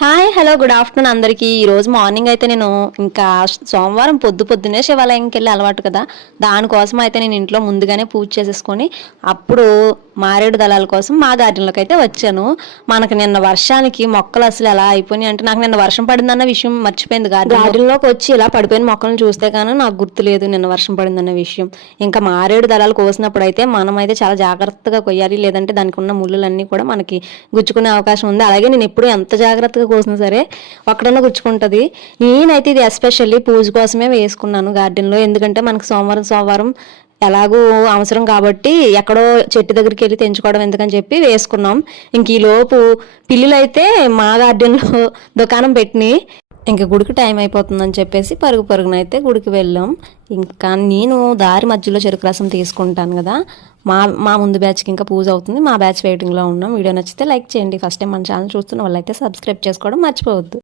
Hi hello good afternoon అందరికీ. ఈరోజు morning అయితే నేను ఇంకా సోమవారం పొద్దు పొద్దునే శివాలయంకి వెళ్ళి అలవాటు కదా. దానికోసం అయితే నేను ఇంట్లో ముందుగానే పూజ చేసేసుకొని అప్పుడు మారేడు దళాల కోసం మా గార్డెన్లోకి అయితే వచ్చాను. మనకు నిన్న వర్షానికి మొక్కలు అసలు ఎలా అయిపోయినాయి అంటే నాకు నిన్న వర్షం పడిందన్న విషయం మర్చిపోయింది గార్డెన్ గార్డెన్లోకి వచ్చి ఇలా పడిపోయిన మొక్కలను చూస్తే కానీ నాకు గుర్తులేదు నిన్న వర్షం పడిందన్న విషయం. ఇంకా మారేడు దళాలు కోసినప్పుడు అయితే మనం అయితే చాలా జాగ్రత్తగా కొయ్యాలి లేదంటే దానికి ఉన్న ముళ్ళులన్నీ కూడా మనకి గుచ్చుకునే అవకాశం ఉంది. అలాగే నేను ఎప్పుడు ఎంత జాగ్రత్తగా కోసినా సరే ఒక్కడన్నా గుచ్చుకుంటుంది. నేనైతే ఇది ఎస్పెషల్లీ పూజ కోసమే వేసుకున్నాను గార్డెన్లో. ఎందుకంటే మనకి సోమవారం సోమవారం ఎలాగూ అవసరం కాబట్టి ఎక్కడో చెట్టు దగ్గరికి వెళ్ళి తెంచుకోవడం ఎందుకని చెప్పి వేసుకున్నాం. ఇంక ఈ లోపు పిల్లులు మా గార్డెన్లో దుకాణం పెట్టినాయి ఇంక గుడికి టైం అయిపోతుందని చెప్పేసి పరుగు పరుగునైతే గుడికి వెళ్ళాం. ఇంకా నేను దారి మధ్యలో చెరుకు రసం తీసుకుంటాను కదా మా మా ముందు బ్యాచ్కి ఇంకా పూజ అవుతుంది. మా బ్యాచ్ వెయిటింగ్లో ఉన్నాం. వీడియో నచ్చితే లైక్ చేయండి. ఫస్ట్ టైం మన ఛానల్ చూస్తున్న వాళ్ళైతే సబ్స్క్రైబ్ చేసుకోవడం మర్చిపోవద్దు.